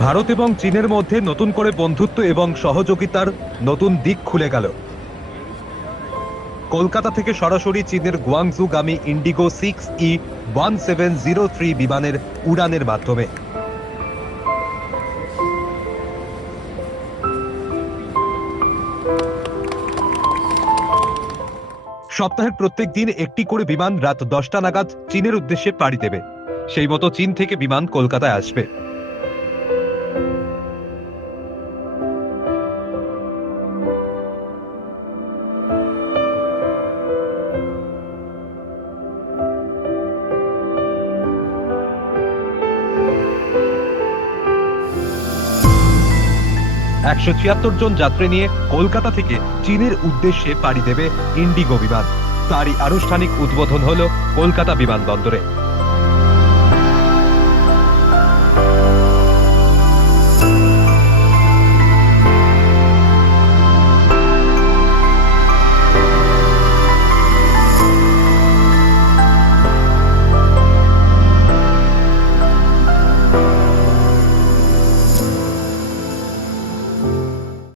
ভারত এবং চীনের মধ্যে নতুন করে বন্ধুত্ব এবং সহযোগিতার নতুন দিক খুলে গেল। কলকাতা থেকে সরাসরি চীনের গুয়াংজুগামী IndiGo six E one seven zero three বিমানের উড়ানের মাধ্যমে। সপ্তাহের প্রত্যেক দিন একটি করে বিমান রাত দশটা নাগাদ চীনের উদ্দেশ্যে পাড়ি দেবে। সেই মতো চীন থেকে বিমান কলকাতায় আসবে। একশো ছিয়াত্তর জন যাত্রী নিয়ে কলকাতা থেকে চীনের উদ্দেশ্যে পাড়ি দেবে ইন্ডিগো বিমান। তারই আনুষ্ঠানিক উদ্বোধন হল কলকাতা বিমানবন্দরে।